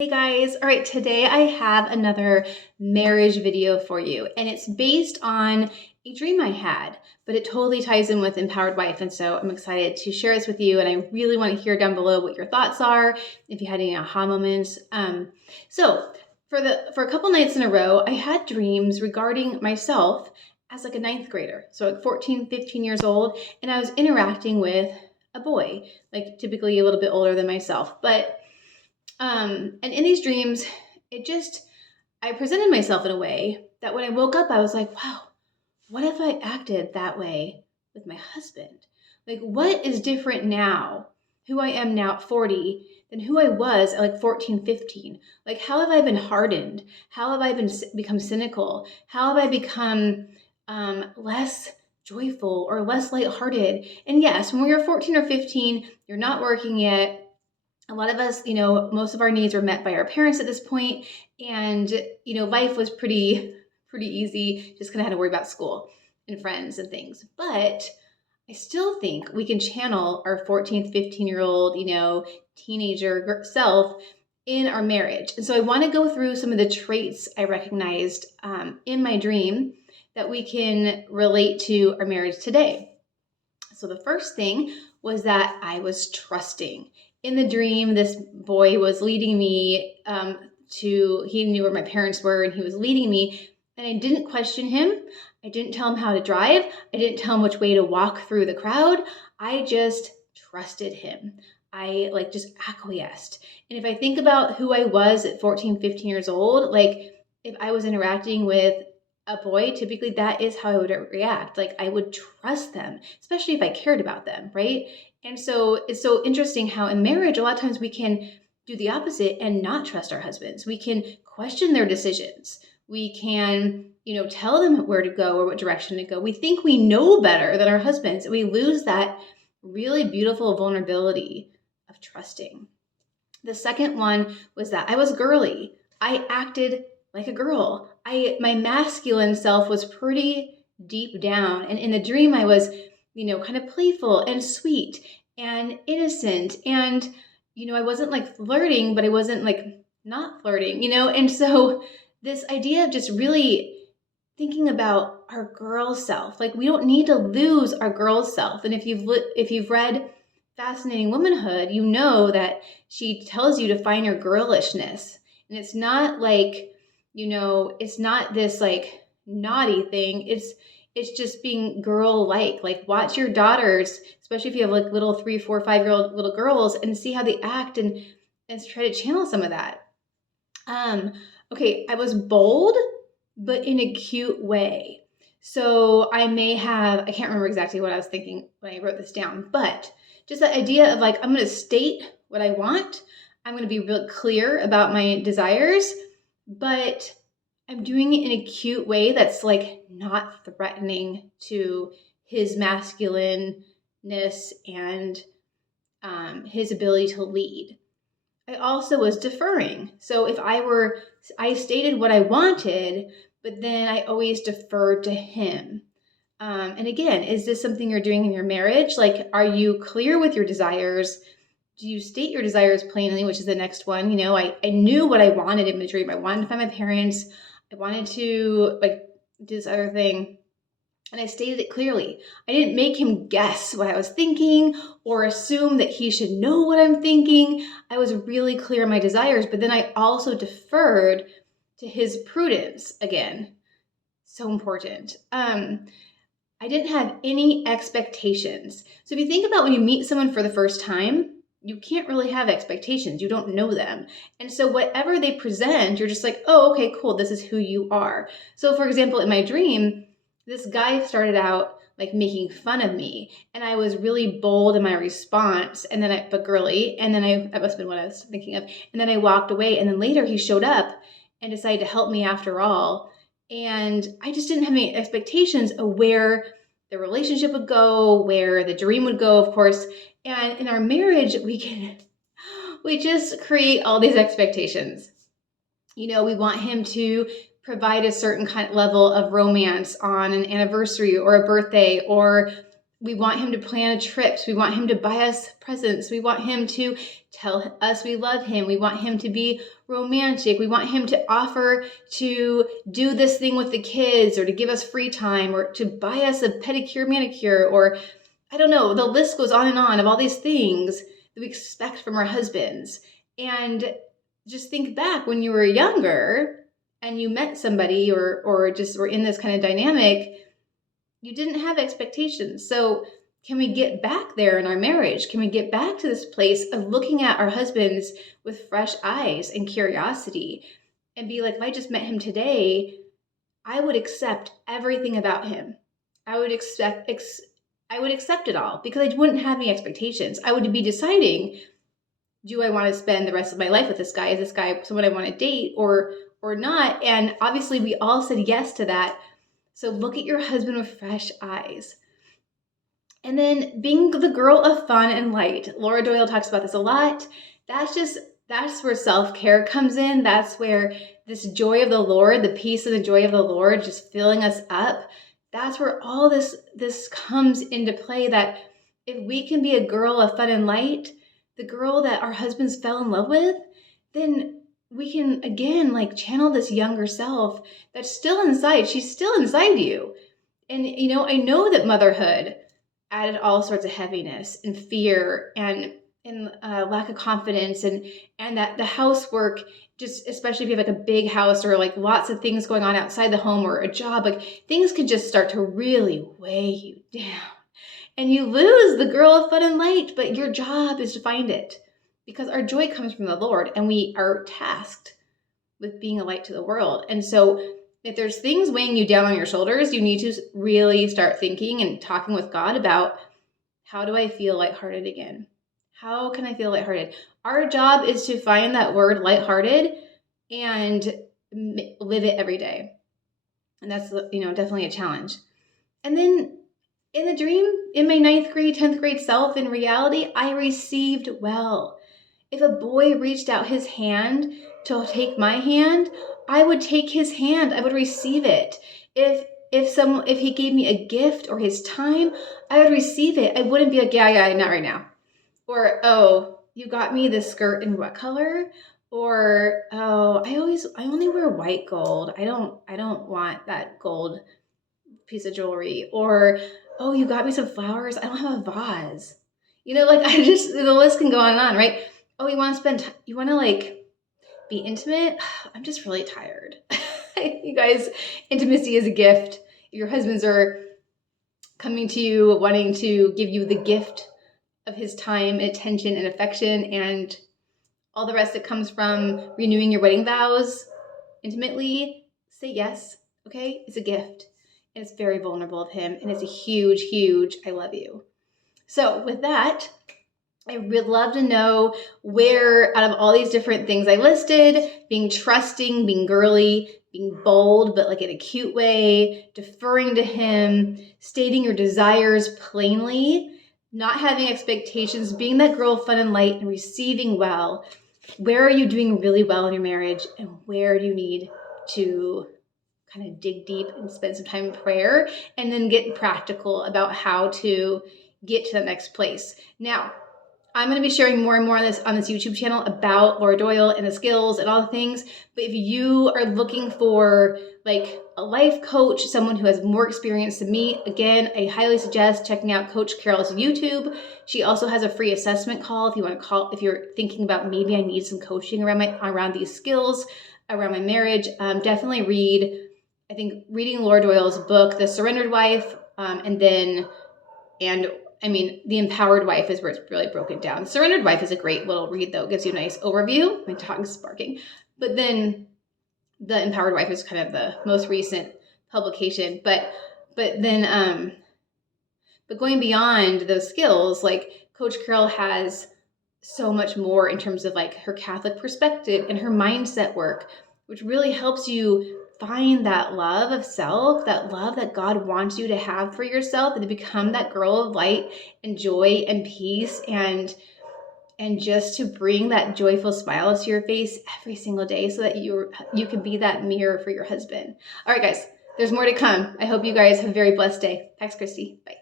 Hey guys, all right, today I have another marriage video for you, and it's based on a dream I had, but it totally ties in with Empowered Wife, and so I'm excited to share this with you, and I really want to hear down below what your thoughts are, if you had any aha moments. For a couple nights in a row, I had dreams regarding myself as like a ninth grader, so like 14, 15 years old, and I was interacting with a boy, like typically a little bit older than myself, and in these dreams, I presented myself in a way that when I woke up, I was like, wow, what if I acted that way with my husband? Like, what is different now, who I am now at 40, than who I was at like 14, 15? Like, how have I been hardened? How have I become cynical? How have I become less joyful or less lighthearted? And yes, when you're 14 or 15, you're not working yet. A lot of us, most of our needs were met by our parents at this point, and life was pretty easy. Just kind of had to worry about school and friends and things. But I still think we can channel our 14th, 15-year-old, teenager self in our marriage. And so I want to go through some of the traits I recognized in my dream that we can relate to our marriage today. So the first thing was that I was trusting. In the dream, this boy was leading me he knew where my parents were, and he was leading me, and I didn't question him. I didn't tell him how to drive. I didn't tell him which way to walk through the crowd. I just trusted him. I just acquiesced. And if I think about who I was at 14, 15 years old, like if I was interacting with a boy, typically that is how I would react. Like I would trust them, especially if I cared about them, right? And so it's so interesting how in marriage, a lot of times we can do the opposite and not trust our husbands. We can question their decisions. We can, tell them where to go or what direction to go. We think we know better than our husbands. We lose that really beautiful vulnerability of trusting. The second one was that I was girly. I acted like a girl. My masculine self was pretty deep down, and in the dream I was, kind of playful and sweet and innocent, and I wasn't like flirting, but I wasn't like not flirting, and so this idea of just really thinking about our girl self, like we don't need to lose our girl self. And if you've read Fascinating Womanhood, you know that she tells you to find your girlishness. And it's not like, it's not this like naughty thing. It's just being girl-like. Like watch your daughters, especially if you have like little 3, 4, 5-year-old little girls, and see how they act and try to channel some of that. Okay, I was bold, but in a cute way. So I can't remember exactly what I was thinking when I wrote this down, but just that idea of like, I'm going to state what I want. I'm going to be real clear about my desires, but I'm doing it in a cute way that's like not threatening to his masculineness and his ability to lead. I also was deferring. So I stated what I wanted, but then I always deferred to him. And again, is this something you're doing in your marriage? Like, are you clear with your desires? Do you state your desires plainly, which is the next one? I knew what I wanted in my dream. I wanted to find my parents. I wanted to do this other thing. And I stated it clearly. I didn't make him guess what I was thinking or assume that he should know what I'm thinking. I was really clear on my desires, but then I also deferred to his prudence again. So important. I didn't have any expectations. So if you think about when you meet someone for the first time, you can't really have expectations. You don't know them. And so whatever they present, you're just like, oh, okay, cool. This is who you are. So for example, in my dream, this guy started out like making fun of me, and I was really bold in my response, and then but girly, and then that must have been what I was thinking of, and then I walked away, and then later he showed up and decided to help me after all, and I just didn't have any expectations of where the relationship would go, where the dream would go, of course, and in our marriage, we just create all these expectations. We want him to provide a certain kind of level of romance on an anniversary or a birthday or We want him to plan trips. We want him to buy us presents. We want him to tell us we love him. We want him to be romantic. We want him to offer to do this thing with the kids, or to give us free time, or to buy us a pedicure, manicure, or I don't know. The list goes on and on of all these things that we expect from our husbands. And just think back when you were younger and you met somebody, or just were in this kind of dynamic. You didn't have expectations. So can we get back there in our marriage? Can we get back to this place of looking at our husbands with fresh eyes and curiosity, and be like, if I just met him today, I would accept everything about him. I would accept it all, because I wouldn't have any expectations. I would be deciding, do I want to spend the rest of my life with this guy? Is this guy someone I want to date or not? And obviously we all said yes to that. So look at your husband with fresh eyes. And then being the girl of fun and light. Laura Doyle talks about this a lot. That's where self-care comes in. That's where this joy of the Lord, the peace and the joy of the Lord just filling us up. That's where all this comes into play, that if we can be a girl of fun and light, the girl that our husbands fell in love with, then we can, again, like channel this younger self that's still inside. She's still inside you. And, I know that motherhood added all sorts of heaviness and fear and lack of confidence, and that the housework, just especially if you have like a big house, or like lots of things going on outside the home, or a job, like things could just start to really weigh you down. And you lose the girl of fun and light, but your job is to find it. Because our joy comes from the Lord, and we are tasked with being a light to the world. And so if there's things weighing you down on your shoulders, you need to really start thinking and talking with God about, how do I feel lighthearted again? How can I feel lighthearted? Our job is to find that word lighthearted and live it every day. And that's, definitely a challenge. And then in the dream, in my 9th grade, 10th grade self, in reality, I received well. If a boy reached out his hand to take my hand, I would take his hand. I would receive it. If he gave me a gift or his time, I would receive it. I wouldn't be like, yeah, not right now. Or, oh, you got me this skirt in what color? Or, oh, I only wear white gold. I don't want that gold piece of jewelry. Or, oh, you got me some flowers. I don't have a vase. The list can go on and on, right? Oh, you want to like be intimate? I'm just really tired. You guys, intimacy is a gift. If your husbands are coming to you wanting to give you the gift of his time and attention and affection, and all the rest that comes from renewing your wedding vows intimately, say yes, okay? It's a gift, and it's very vulnerable of him, and it's a huge, huge I love you. So with that, I would love to know where, out of all these different things I listed, being trusting, being girly, being bold, but like in a cute way, deferring to him, stating your desires plainly, not having expectations, being that girl fun and light, and receiving well. Where are you doing really well in your marriage, and where do you need to kind of dig deep and spend some time in prayer, and then get practical about how to get to the next place. Now, I'm going to be sharing more and more on this YouTube channel about Laura Doyle and the skills and all the things. But if you are looking for like a life coach, someone who has more experience than me, again, I highly suggest checking out Coach Carol's YouTube. She also has a free assessment call if you're thinking about, maybe I need some coaching around these skills, around my marriage. Definitely reading Laura Doyle's book, The Surrendered Wife, The Empowered Wife is where it's really broken down. The Surrendered Wife is a great little read, though. It gives you a nice overview. My dog is barking. But then The Empowered Wife is kind of the most recent publication. But going beyond those skills, like Coach Carol has so much more in terms of like her Catholic perspective and her mindset work, which really helps you find that love of self, that love that God wants you to have for yourself, and to become that girl of light and joy and peace, and just to bring that joyful smile to your face every single day, so that you can be that mirror for your husband. All right, guys, there's more to come. I hope you guys have a very blessed day. Thanks, Christy. Bye.